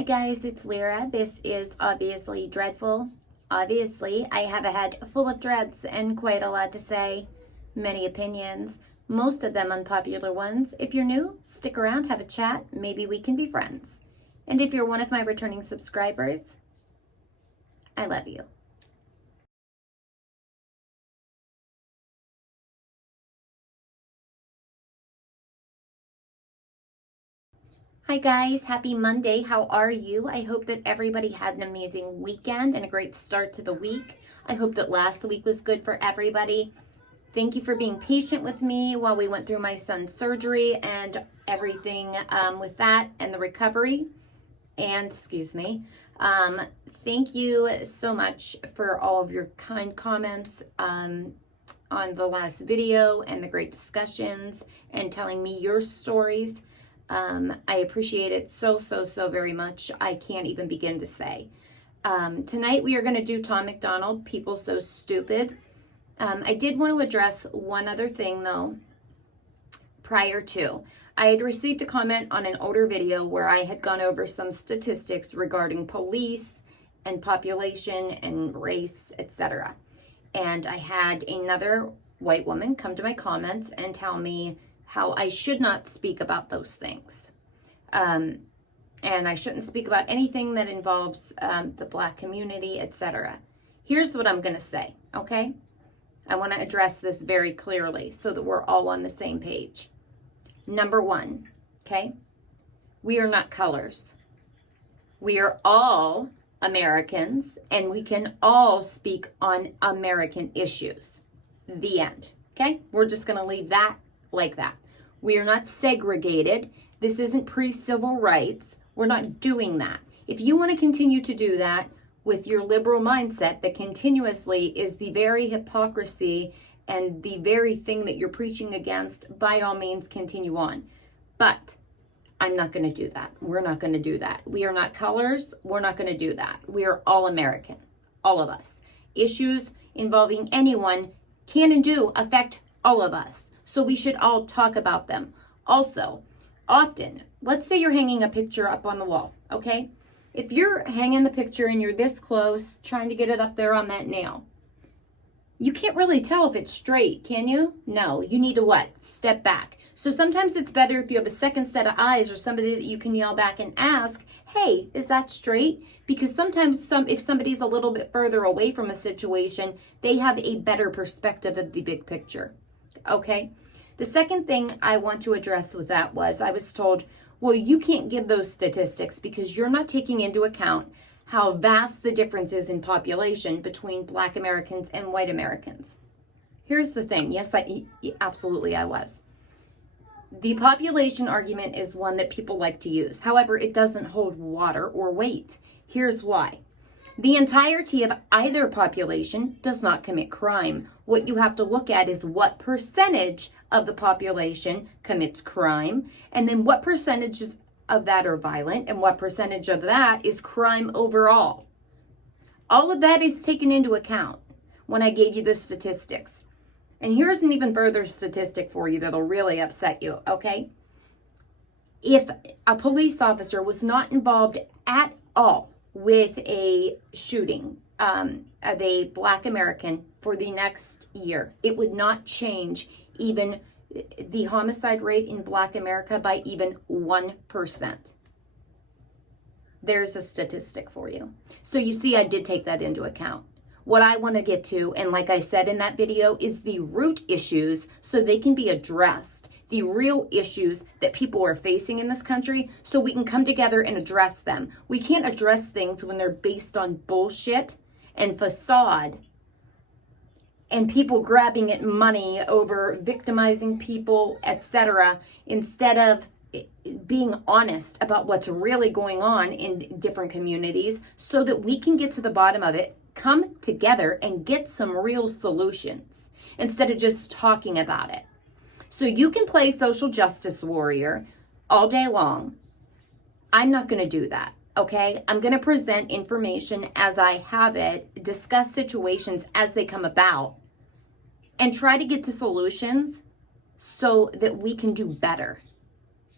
Hi guys, it's Lyra. This is Obviously Dreadful. Obviously, I have a head full of dreads and quite a lot to say. Many opinions, most of them unpopular ones. If you're new, stick around, have a chat, maybe we can be friends. And if you're one of my returning subscribers, I love you. Hi guys, happy Monday. How are you? I hope that everybody had an amazing weekend and a great start to the week. I hope that last week was good for everybody. Thank you for being patient with me while we went through my son's surgery and everything with that and the recovery. And excuse me. Thank you so much for all of your kind comments on the last video and the great discussions and telling me your stories. I appreciate it so very much. I can't even begin to say. Tonight we are going to do Tom MacDonald, People So Stupid. I did want to address one other thing though, prior to. I had received a comment on an older video where I had gone over some statistics regarding police and population and race, etc. And I had another white woman come to my comments and tell me how I should not speak about those things. And I shouldn't speak about anything that involves the Black community, etc. Here's what I'm going to say, okay? I want to address this very clearly so that we're all on the same page. Number one, okay? We are not colors. We are all Americans, and we can all speak on American issues. The end, okay? We're just going to leave that like that. We are not segregated. This isn't pre-civil rights. We're not doing that. If you want to continue to do that with your liberal mindset that continuously is the very hypocrisy and the very thing that you're preaching against, by all means continue on. But I'm not going to do that. We're not going to do that. We are not colors. We're not going to do that. We are all American, all of us. Issues involving anyone can and do affect all of us. So we should all talk about them. Also, often, let's say you're hanging a picture up on the wall, okay? If you're hanging the picture and you're this close, trying to get it up there on that nail, you can't really tell if it's straight, can you? No, you need to what? Step back. So sometimes it's better if you have a second set of eyes or somebody that you can yell back and ask, hey, is that straight? Because sometimes if somebody's a little bit further away from a situation, they have a better perspective of the big picture. Okay? The second thing I want to address with that was I was told, well, you can't give those statistics because you're not taking into account how vast the difference is in population between Black Americans and white Americans. Here's the thing. Yes, absolutely I was. The population argument is one that people like to use. However, it doesn't hold water or weight. Here's why. The entirety of either population does not commit crime. What you have to look at is what percentage of the population commits crime, and then what percentage of that are violent, and what percentage of that is crime overall. All of that is taken into account when I gave you the statistics. And here's an even further statistic for you that'll really upset you, okay? If a police officer was not involved at all with a shooting of a Black American for the next year, it would not change even the homicide rate in Black America by even 1%. There's a statistic for you. So you see, I did take that into account. What I want to get to, and like I said in that video, is the root issues so they can be addressed. The real issues that people are facing in this country so we can come together and address them. We can't address things when they're based on bullshit and facade and people grabbing at money over victimizing people, etc., instead of being honest about what's really going on in different communities so that we can get to the bottom of it, come together and get some real solutions instead of just talking about it. So you can play social justice warrior all day long. I'm not going to do that, okay? I'm going to present information as I have it, discuss situations as they come about, and try to get to solutions so that we can do better.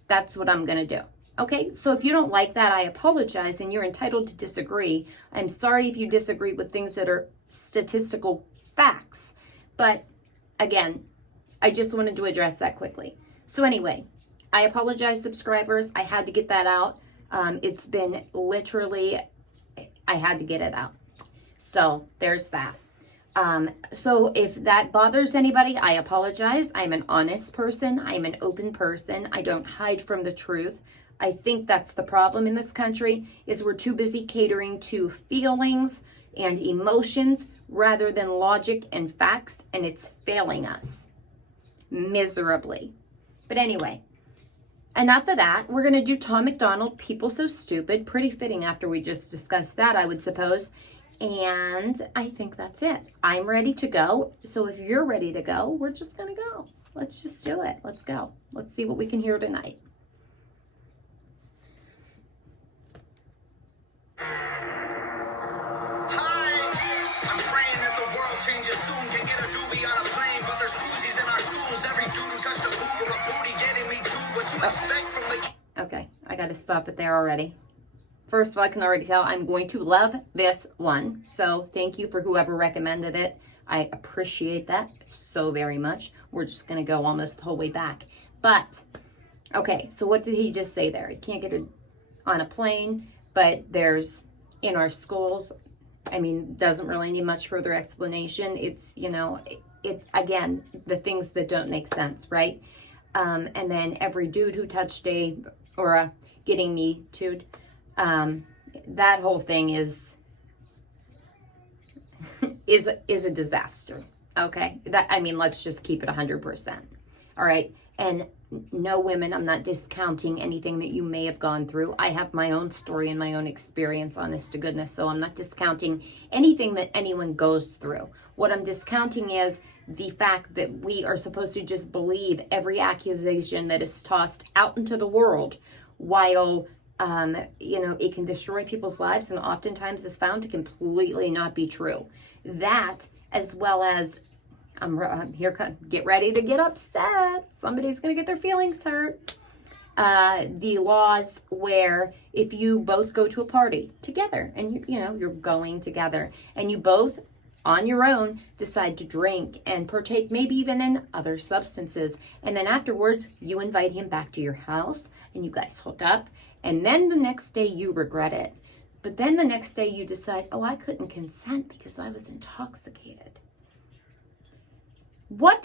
That's what I'm going to do. Okay, so if you don't like that, I apologize, and you're entitled to disagree. I'm sorry if you disagree with things that are statistical facts. But again, I just wanted to address that quickly. So anyway, I apologize, subscribers. I had to get that out. It's been literally, I had to get it out. So there's that. So if that bothers anybody, I apologize. I'm an honest person. I'm an open person. I don't hide from the truth. I think that's the problem in this country, is we're too busy catering to feelings and emotions rather than logic and facts, and it's failing us miserably. But anyway, enough of that. We're going to do Tom MacDonald, People So Stupid. Pretty fitting after we just discussed that, I would suppose. And I think that's it. I'm ready to go. So if you're ready to go, we're just going to go. Let's just do it. Let's go. Let's see what we can hear tonight. Changes soon, can get a doobie on a plane, but there's Uzis in our schools. Every dude who touched a boob or a booty getting me too. What you expect from the... Okay, I gotta stop it there already. First of all, I can already tell I'm going to love this one. So thank you for whoever recommended it. I appreciate that so very much. We're just gonna go almost the whole way back. But, okay, so what did he just say there? You can't get it on a plane, but there's, in our schools, I mean, doesn't really need much further explanation. It's, you know, it's, again, the things that don't make sense, right? And then every dude who touched getting me too'd, that whole thing is a disaster, okay? That, I mean, let's just keep it 100%, all right? And no, women, I'm not discounting anything that you may have gone through. I have my own story and my own experience, honest to goodness, so I'm not discounting anything that anyone goes through. What I'm discounting is the fact that we are supposed to just believe every accusation that is tossed out into the world, while, you know, it can destroy people's lives and oftentimes is found to completely not be true. That, as well as, get ready to get upset. Somebody's going to get their feelings hurt. The laws where if you both go to a party together and you know, you're going together and you both on your own decide to drink and partake maybe even in other substances, and then afterwards you invite him back to your house and you guys hook up, and then the next day you regret it. But then the next day you decide, oh, I couldn't consent because I was intoxicated. What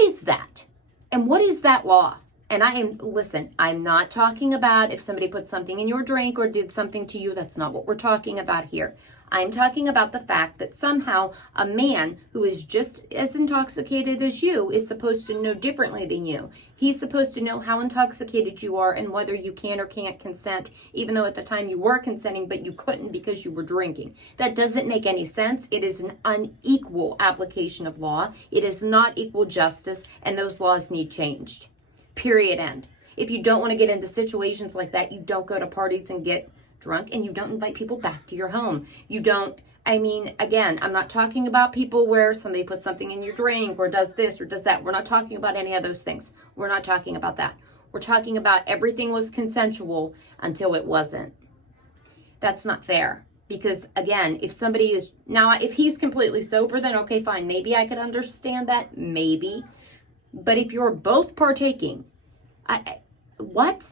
is that? And what is that law? And listen, I'm not talking about if somebody put something in your drink or did something to you. That's not what we're talking about here. I'm talking about the fact that somehow a man who is just as intoxicated as you is supposed to know differently than you. He's supposed to know how intoxicated you are and whether you can or can't consent, even though at the time you were consenting, but you couldn't because you were drinking. That doesn't make any sense. It is an unequal application of law. It is not equal justice, and those laws need changed. Period, end. If you don't want to get into situations like that, you don't go to parties and get drunk, and you don't invite people back to your home. You don't, I mean, again, I'm not talking about people where somebody puts something in your drink or does this or does that. We're not talking about any of those things. We're not talking about that. We're talking about everything was consensual until it wasn't. That's not fair. Because again, if somebody is, now if he's completely sober, then okay, fine. Maybe I could understand that, maybe. But if you're both partaking, what?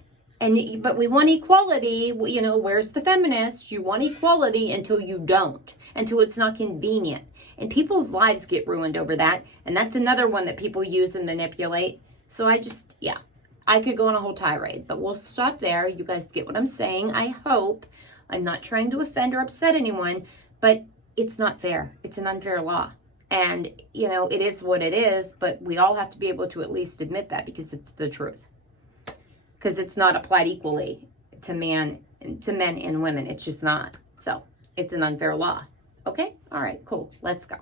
But we want equality, you know, where's the feminists? You want equality until you don't, until it's not convenient. And people's lives get ruined over that. And that's another one that people use and manipulate. So I could go on a whole tirade, but we'll stop there. You guys get what I'm saying, I hope. I'm not trying to offend or upset anyone, but it's not fair. It's an unfair law. And, you know, it is what it is, but we all have to be able to at least admit that because it's the truth. Because it's not applied equally to men and women. It's just not. So it's an unfair law. Okay? All right, cool. Let's go.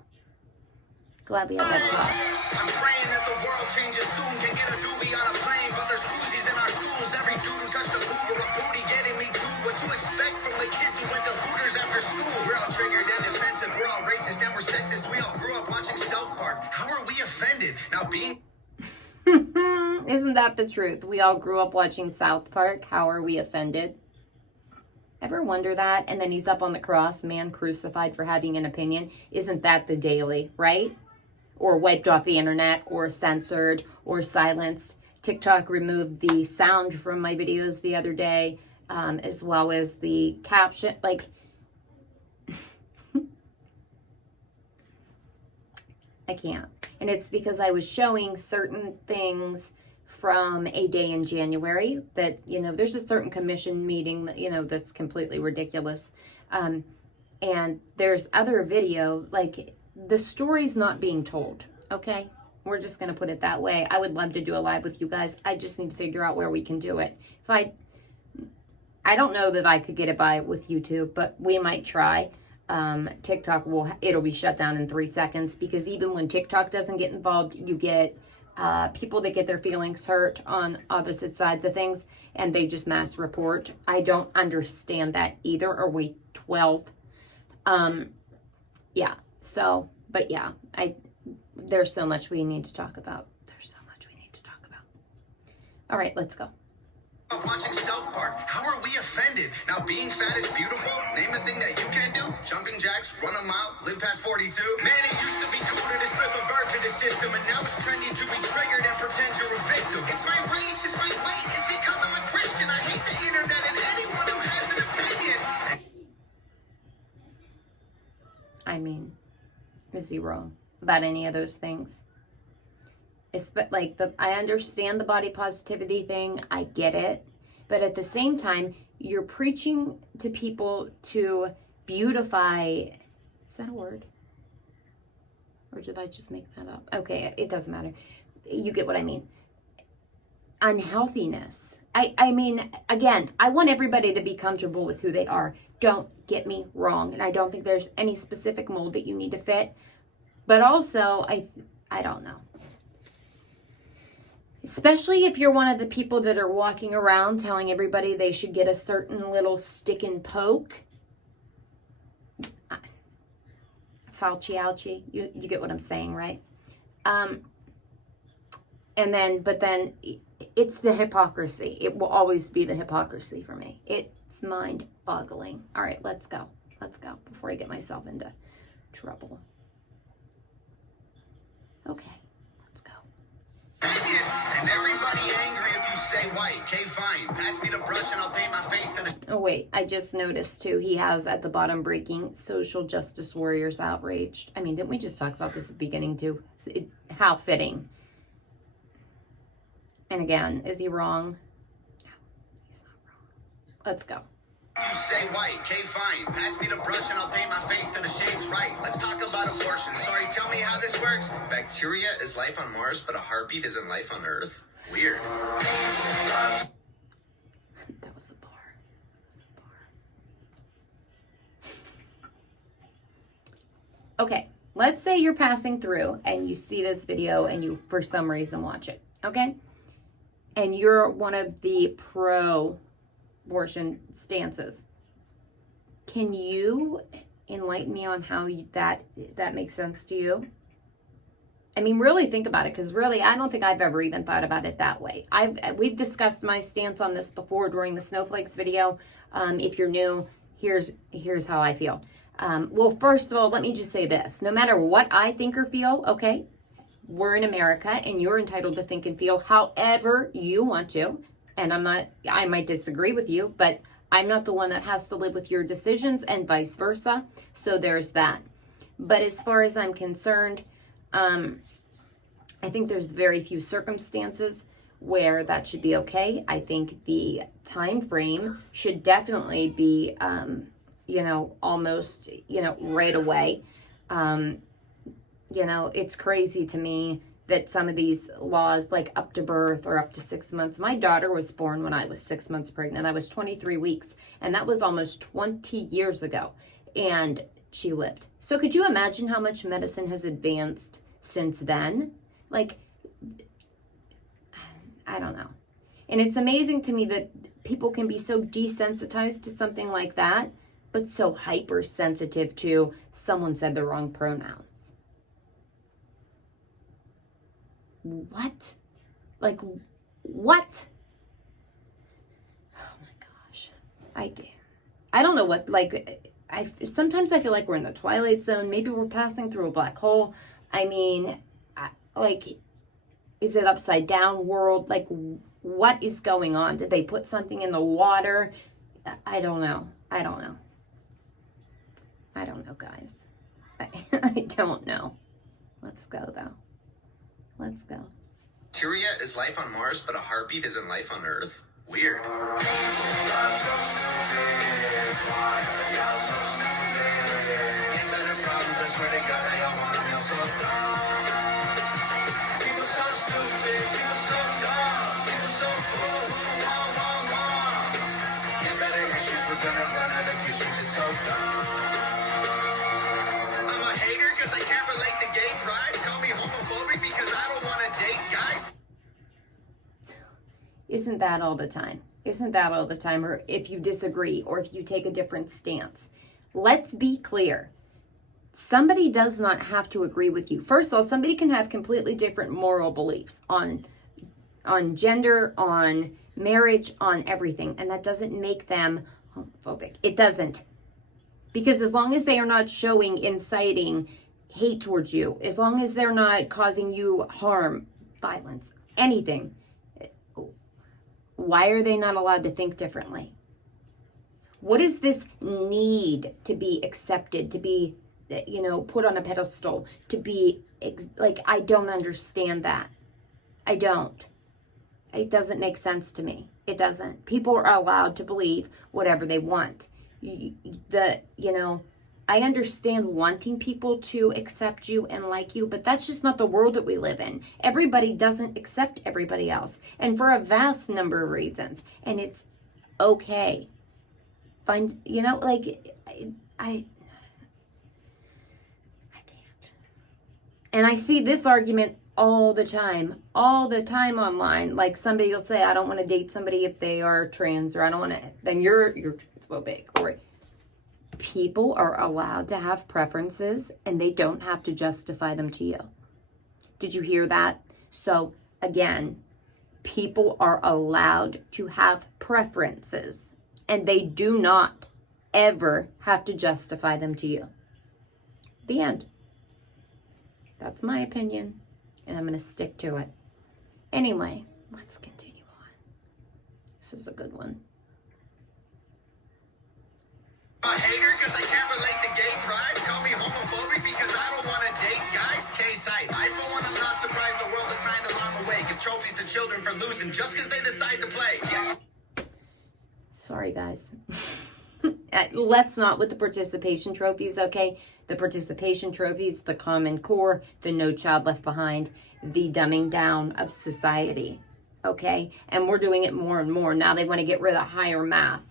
Glad we had that talk. I'm praying that the world changes soon. Can get a doobie on a plane, but there's Uzis in our schools. Every dude who touched a boob or a booty getting me too. What you expect from the kids who went to Hooters after school? We're all triggered and offensive. We're all racist and we're sexist. We all grew up watching South Park. How are we offended? Now being... Isn't Isn't that the truth? We all grew up watching South Park. How are we offended? Ever wonder that? And then he's up on the cross, man crucified for having an opinion. Isn't that the daily, right? Or wiped off the internet, or censored, or silenced. TikTok removed the sound from my videos the other day, as well as the caption. Like, I can't. And it's because I was showing certain things from a day in January that, you know, there's a certain commission meeting that, you know, that's completely ridiculous. And there's other video, like, the story's not being told, okay? We're just going to put it that way. I would love to do a live with you guys. I just need to figure out where we can do it. If I don't know that I could get it by with YouTube, but we might try. TikTok it'll be shut down in 3 seconds, because even when TikTok doesn't get involved, you get people that get their feelings hurt on opposite sides of things, and they just mass report. I don't understand that either. Are we 12? Yeah. So, but yeah, there's so much we need to talk about. All right, let's go. Watching South Park, how are we offended? Now being fat is beautiful. Name a thing that you can't do. Jumping jacks, run a mile, live past 42. Man, it used to be cool to just flip a bird to the system, and now it's trendy to be triggered and pretend you're a victim. It's my race, it's my weight, it's because I'm a Christian. I hate the internet and anyone who has an opinion. I mean, is he wrong about any of those things? Like, I understand the body positivity thing. I get it. But at the same time, you're preaching to people to beautify. Is that a word? Or did I just make that up? Okay, it doesn't matter. You get what I mean. Unhealthiness. I mean, again, I want everybody to be comfortable with who they are. Don't get me wrong. And I don't think there's any specific mold that you need to fit. But also, I don't know. Especially if you're one of the people that are walking around telling everybody they should get a certain little stick and poke. Fauci, ouchie. You get what I'm saying, right? But then it's the hypocrisy. It will always be the hypocrisy for me. It's mind-boggling. All right, let's go. Let's go before I get myself into trouble. Okay. And everybody angry if you say white. Okay, fine. Pass me the brush and I'll paint my face to the... Oh, wait. I just noticed, too, he has at the bottom breaking social justice warriors outraged. I mean, didn't we just talk about this at the beginning, too? How fitting. And again, is he wrong? No, he's not wrong. Let's go. If you say white, okay, fine. Pass me the brush and I'll paint my face to the shades right. Let's talk about abortion. Sorry, tell me how this works. Bacteria is life on Mars, but a heartbeat isn't life on Earth. Weird. That was a bar. Okay, let's say you're passing through and you see this video and you, for some reason, watch it, okay? And you're one of the pro-abortion stances. Can you enlighten me on how that makes sense to you? I mean, really think about it, because really, I don't think I've ever even thought about it that way. We've discussed my stance on this before during the snowflakes video. If you're new, here's how I feel. Well, first of all, let me just say this. No matter what I think or feel, okay, we're in America, and you're entitled to think and feel however you want to. And I might disagree with you, but I'm not the one that has to live with your decisions, and vice versa. So there's that. But as far as I'm concerned, I think there's very few circumstances where that should be okay. I think the time frame should definitely be, almost, right away. It's crazy to me that some of these laws, like up to birth or up to 6 months. My daughter was born when I was 6 months pregnant. I was 23 weeks, and that was almost 20 years ago, and she lived. So could you imagine how much medicine has advanced since then? Like, I don't know. And it's amazing to me that people can be so desensitized to something like that, but so hypersensitive to someone said the wrong pronouns. What? Like, What? Oh my gosh. I don't know what, like, sometimes I feel like we're in the Twilight Zone. Maybe we're passing through a black hole. I mean, like, is it upside down world? Like, what is going on? Did they put something in the water? I don't know. I don't know, guys. I don't know. Let's go, though. Let's go. Bacteria is life on Mars, but a heartbeat isn't life on Earth? Weird. I'm a hater because I can't relate to gay pride. Call me homophobic because I don't want to date guys. Isn't that all the time? Isn't that all the time? Or if you disagree, or if you take a different stance. Let's be clear. Somebody does not have to agree with you. First of all, somebody can have completely different moral beliefs on gender, on marriage, on everything. And that doesn't make them homophobic. It doesn't. Because as long as they are not showing, inciting hate towards you, as long as they're not causing you harm, violence, anything, why are they not allowed to think differently? What is this need to be accepted, to be, put on a pedestal, to be, I don't understand that. I don't. It doesn't make sense to me. It doesn't. People are allowed to believe whatever they want. I understand wanting people to accept you and like you, but that's just not the world that we live in. Everybody doesn't accept everybody else, and for a vast number of reasons, and it's okay. I can't. And I see this argument all the time online. Like, somebody will say, I don't want to date somebody if they are trans, or I don't want to, then you're transphobic. Or people are allowed to have preferences, and they don't have to justify them to you. Did you hear that? So again, people are allowed to have preferences, and they do not ever have to justify them to you. The end. That's my opinion, and I'm going to stick to it. Anyway, let's continue on. This is a good one. I'm a hater because I can't relate to gay pride. Call me homophobic because I don't want to date guys. K-type. I, for one, I'm not surprised the world is kind of along the way. Give trophies to children for losing just because they decide to play. Yes. Sorry, guys. Let's not with the participation trophies, okay? The participation trophies, the Common Core, the No Child Left Behind, the dumbing down of society, okay? And we're doing it more and more. Now they want to get rid of higher math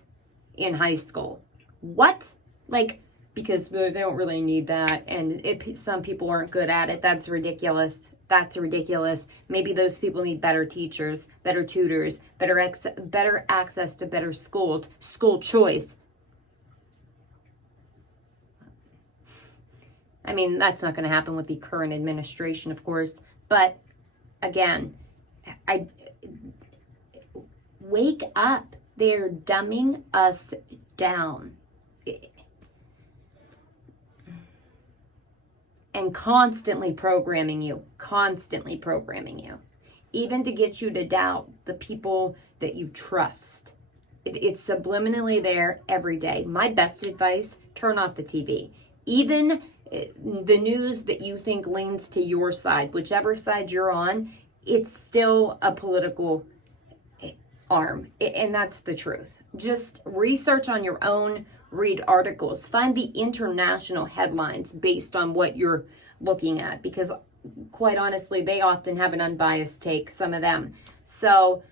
in high school. What? Like, because they don't really need that, and some people aren't good at it. That's ridiculous. That's ridiculous. Maybe those people need better teachers, better tutors, better access to better schools, school choice. I mean, that's not going to happen with the current administration, of course. But again, wake up. They're dumbing us down. And constantly programming you, even to get you to doubt the people that you trust. It's subliminally there every day. My best advice, turn off the TV. Even the news that you think leans to your side, whichever side you're on, it's still a political arm. And that's the truth. Just research on your own, read articles, find the international headlines based on what you're looking at, because quite honestly, they often have an unbiased take, some of them. So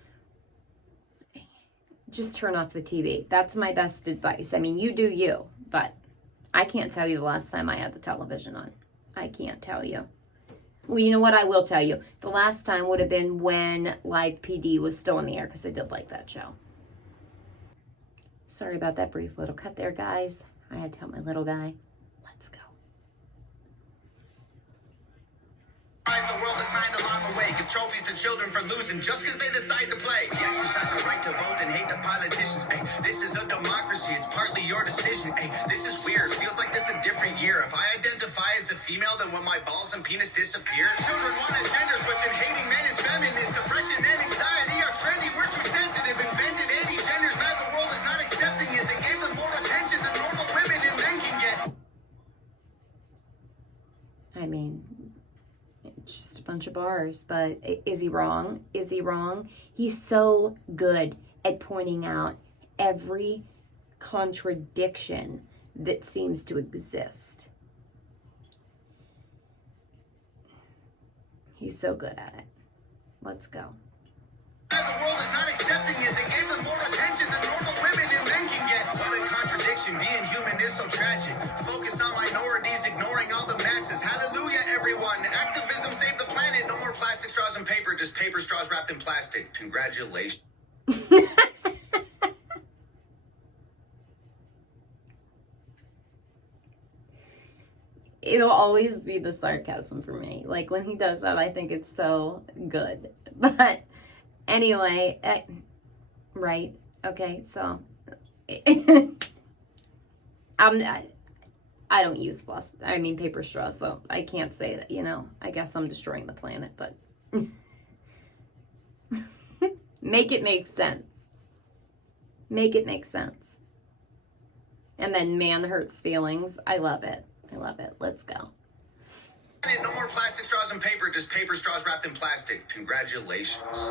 just turn off the TV. That's my best advice. I mean, you do you, but I can't tell you the last time I had the television on. I can't tell you. Well, you know what? I will tell you. The last time would have been when Live PD was still in the air, because I did like that show. Sorry about that brief little cut there, guys. I had to help my little guy. Let's go. The world is kind of along the way. Give trophies to children for losing just because they decide to play. We exercise our right to vote and hate the politicians. Ay, this is a democracy, it's partly your decision. Ay, this is weird, feels like this a different year. If I identify as a female, then when my balls and penis disappear. Children want a gender switch and hating men is feminist. Depression and anxiety are trendy, we're too sensitive. Invented anti-genders, mad the world is not accepting it. They gave them more attention than normal women and men can get. I mean, it's just a bunch of bars, but is he wrong? Is he wrong? He's so good at pointing out every contradiction that seems to exist. He's so good at it. Let's go. The world is not accepting it. They gave them more attention than normal women and men can get. What a contradiction. Being human is so tragic. Focus on minorities, ignoring all the masses. Hallelujah, everyone. Activism saved the planet. No more plastic straws and paper, just paper straws wrapped in plastic. Congratulations. It'll always be the sarcasm for me. Like, when he does that, I think it's so good. But anyway, right? Okay, so I don't use paper straws, so I can't say that, I guess I'm destroying the planet, but make it make sense. Make it make sense. And then man hurts feelings. I love it. I love it. Let's go. No more plastic straws and paper, just paper straws wrapped in plastic. Congratulations.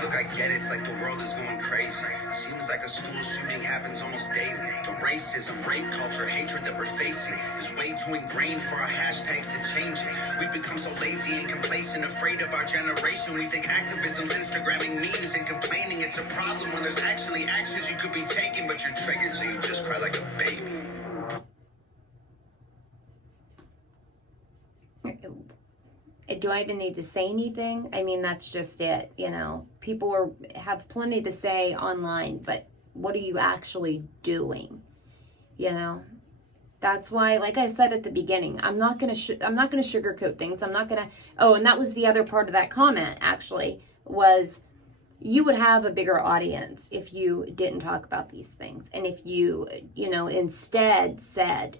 Look, I get it, it's like the world is going crazy. Seems like a school shooting happens almost daily. The racism, rape culture, hatred that we're facing is way too ingrained for our hashtags to change it. We've become so lazy and complacent, afraid of our generation. We think activism's Instagramming memes and complaining it's a problem when there's actually actions you could be taking, but you're triggered so you just cry like a baby. Do I even need to say anything? I mean, that's just it, People have plenty to say online, but what are you actually doing? That's why, like I said at the beginning, I'm not gonna sugarcoat things. I'm not gonna. Oh, and that was the other part of that comment. Actually, was you would have a bigger audience if you didn't talk about these things, and if you, instead said,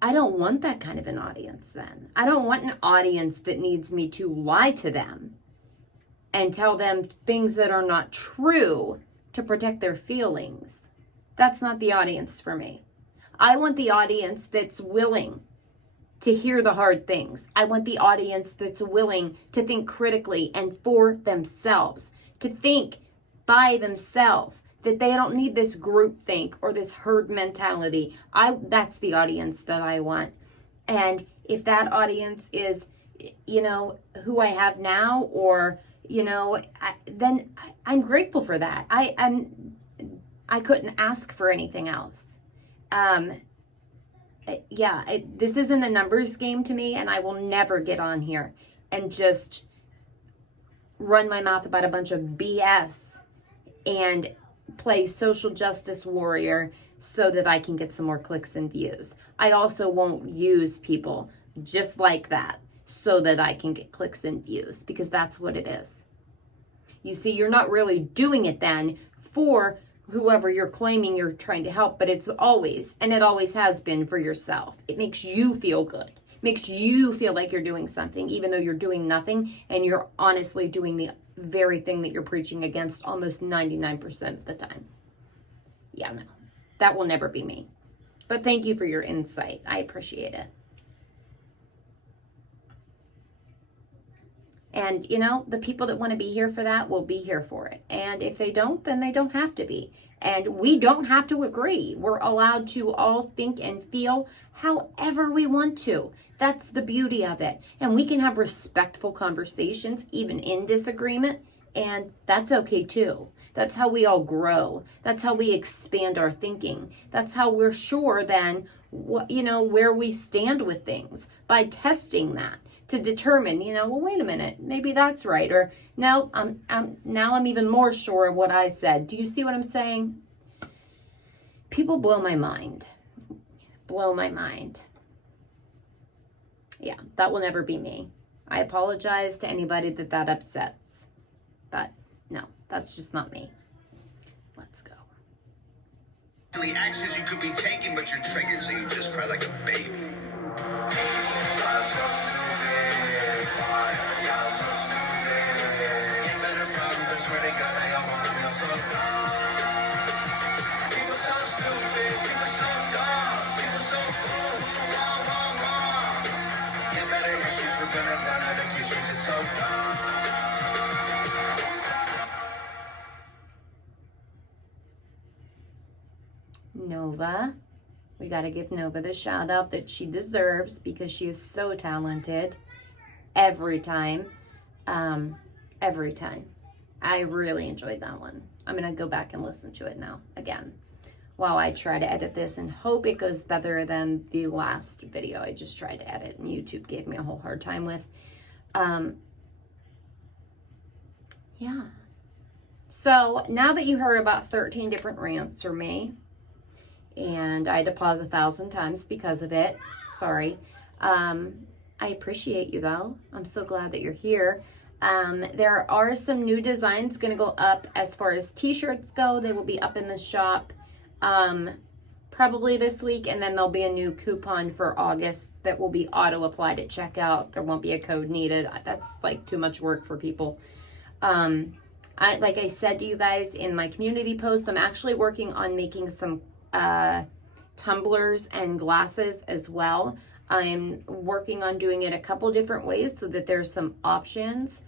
I don't want that kind of an audience then. I don't want an audience that needs me to lie to them and tell them things that are not true to protect their feelings. That's not the audience for me. I want the audience that's willing to hear the hard things. I want the audience that's willing to think critically and for themselves, to think by themselves, that they don't need this group think or this herd mentality. That's the audience that I want. And if that audience is, who I have now, or, then I'm grateful for that. I couldn't ask for anything else. This isn't a numbers game to me, and I will never get on here and just run my mouth about a bunch of BS and play social justice warrior so that I can get some more clicks and views. I also won't use people just like that so that I can get clicks and views, because that's what it is. You see, you're not really doing it then for whoever you're claiming you're trying to help, but it's always, and it always has been, for yourself. It makes you feel good. It makes you feel like you're doing something, even though you're doing nothing, and you're honestly doing the very thing that you're preaching against almost 99% of the time. Yeah, no, that will never be me. But thank you for your insight. I appreciate it. And, the people that want to be here for that will be here for it. And if they don't, then they don't have to be. And we don't have to agree. We're allowed to all think and feel however we want to. That's the beauty of it. And we can have respectful conversations, even in disagreement. And that's okay too. That's how we all grow. That's how we expand our thinking. That's how we're sure then what, you know, where we stand with things by testing that to determine, you know, well, wait a minute, maybe that's right. Or no, now I'm even more sure of what I said. Do you see what I'm saying? People blow my mind. Blow my mind. Yeah, that will never be me. I apologize to anybody that upsets. But no, that's just not me. Let's go. Actions you could be taking, but you're triggered, so you just cry like a baby. Nova. We got to give Nova the shout out that she deserves because she is so talented every time. Every time. I really enjoyed that one. I'm going to go back and listen to it now again while I try to edit this and hope it goes better than the last video I just tried to edit and YouTube gave me a whole hard time with. Yeah. So now that you heard about 13 different rants from me, and I had to pause 1,000 times because of it. Sorry. I appreciate you though. I'm so glad that you're here. There are some new designs going to go up as far as t-shirts go. They will be up in the shop probably this week, and then there'll be a new coupon for August that will be auto applied at checkout. There won't be a code needed. That's like too much work for people. Like I said to you guys in my community post, I'm actually working on making some tumblers and glasses as well. I'm working on doing it a couple different ways so that there's some options.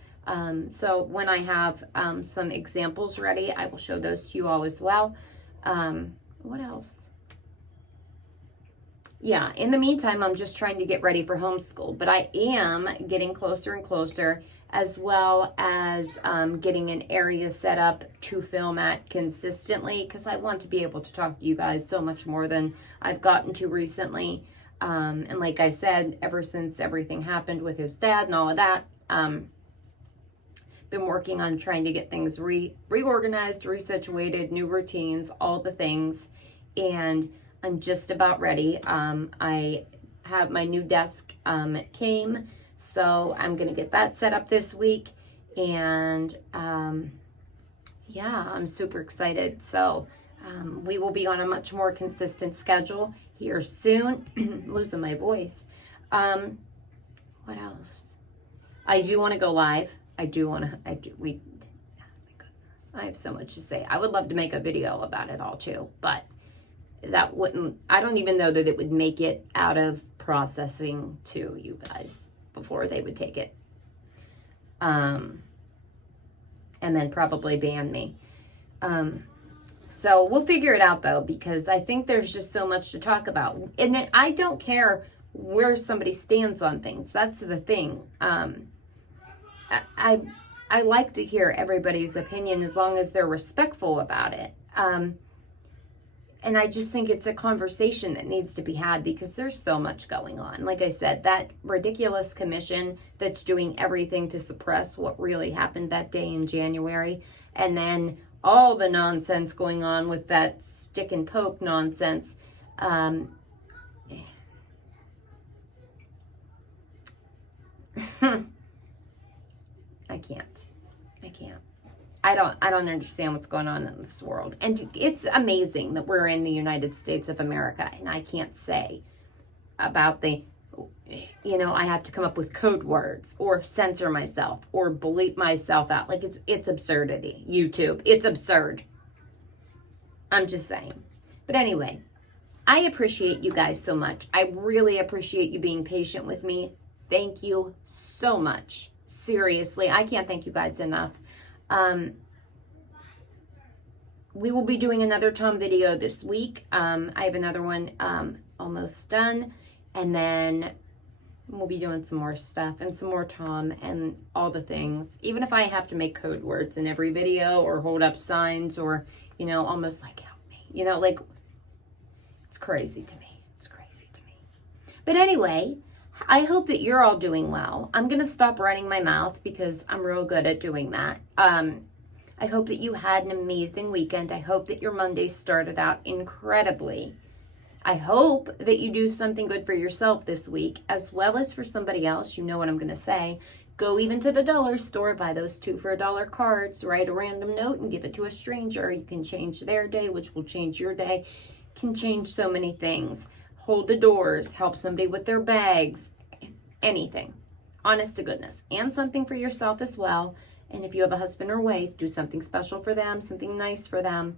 So when I have some examples ready, I will show those to you all as well. What else? Yeah, in the meantime, I'm just trying to get ready for homeschool, but I am getting closer and closer, as well as getting an area set up to film at consistently, because I want to be able to talk to you guys so much more than I've gotten to recently. And like I said, ever since everything happened with his dad and all of that, been working on trying to get things reorganized, resituated, new routines, all the things, and I'm just about ready. I have my new desk came, so I'm gonna get that set up this week, and yeah, I'm super excited. So we will be on a much more consistent schedule here soon. Losing my voice. What else? I do want to go live. Oh my goodness, I have so much to say. I would love to make a video about it all too, but that wouldn't, I don't even know that it would make it out of processing to you guys before they would take it. And then probably ban me. So we'll figure it out though, because I think there's just so much to talk about. And I don't care where somebody stands on things. That's the thing. I like to hear everybody's opinion as long as they're respectful about it. And I just think it's a conversation that needs to be had because there's so much going on. Like I said, that ridiculous commission that's doing everything to suppress what really happened that day in January. And then all the nonsense going on with that stick and poke nonsense. I can't. I don't understand what's going on in this world. And it's amazing that we're in the United States of America, and I can't say about the, I have to come up with code words or censor myself or bleep myself out. Like it's absurdity. YouTube, it's absurd. I'm just saying. But anyway, I appreciate you guys so much. I really appreciate you being patient with me. Thank you so much. Seriously, I can't thank you guys enough. We will be doing another Tom video this week. I have another one almost done, and then we'll be doing some more stuff and some more Tom and all the things. Even if I have to make code words in every video or hold up signs or, almost like help me. Like, it's crazy to me. It's crazy. But anyway, I hope that you're all doing well. I'm going to stop running my mouth because I'm real good at doing that. I hope that you had an amazing weekend. I hope that your Monday started out incredibly. I hope that you do something good for yourself this week, as well as for somebody else. You know what I'm going to say. Go even to the dollar store, buy those 2 for $1 cards, write a random note and give it to a stranger. You can change their day, which will change your day. Can change so many things. Hold the doors, help somebody with their bags, anything. Honest to goodness. And something for yourself as well. And if you have a husband or wife, do something special for them, something nice for them.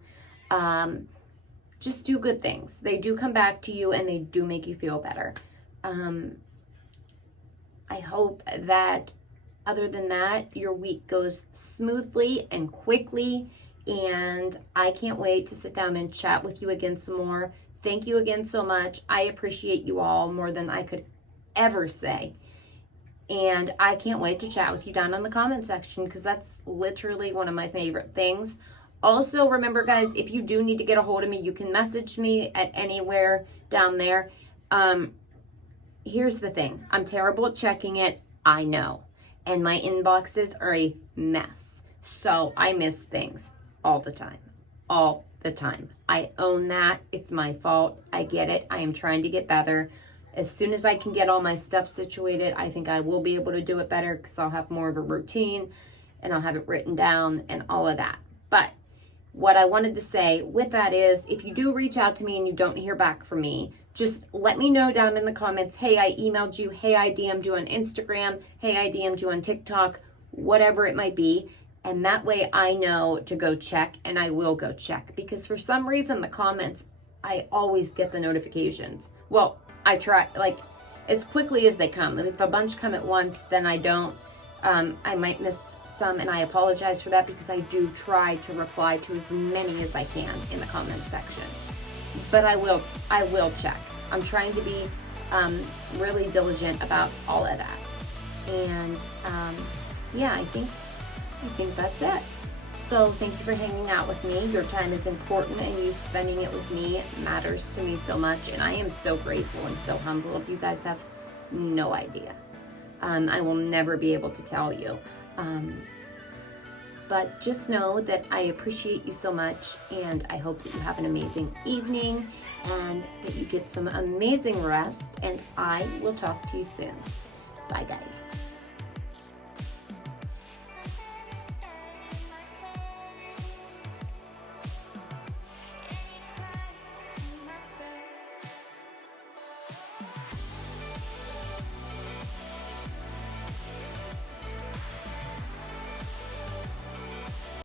Just do good things. They do come back to you and they do make you feel better. I hope that other than that, your week goes smoothly and quickly. And I can't wait to sit down and chat with you again some more. Thank you again so much. I appreciate you all more than I could ever say. And I can't wait to chat with you down in the comment section because that's literally one of my favorite things. Also, remember, guys, if you do need to get a hold of me, you can message me at anywhere down there. Here's the thing. I'm terrible at checking it. I know. And my inboxes are a mess. So I miss things all the time. All the time. I own that. It's my fault. I get it. I am trying to get better. As soon as I can get all my stuff situated, I think I will be able to do it better because I'll have more of a routine and I'll have it written down and all of that. But what I wanted to say with that is, if you do reach out to me and you don't hear back from me, just let me know down in the comments, hey, I emailed you, hey, I DM'd you on Instagram, hey, I DM'd you on TikTok, whatever it might be. And that way I know to go check, and I will go check. Because for some reason, the comments, I always get the notifications. Well, I try, like, as quickly as they come. If a bunch come at once, then I don't. I might miss some, and I apologize for that because I do try to reply to as many as I can in the comment section. But I will check. I'm trying to be really diligent about all of that. And yeah, I think that's it. So thank you for hanging out with me. Your time is important, and you spending it with me matters to me so much. And I am so grateful and so humbled. You guys have no idea. I will never be able to tell you. But just know that I appreciate you so much, and I hope that you have an amazing evening and that you get some amazing rest, and I will talk to you soon. Bye, guys.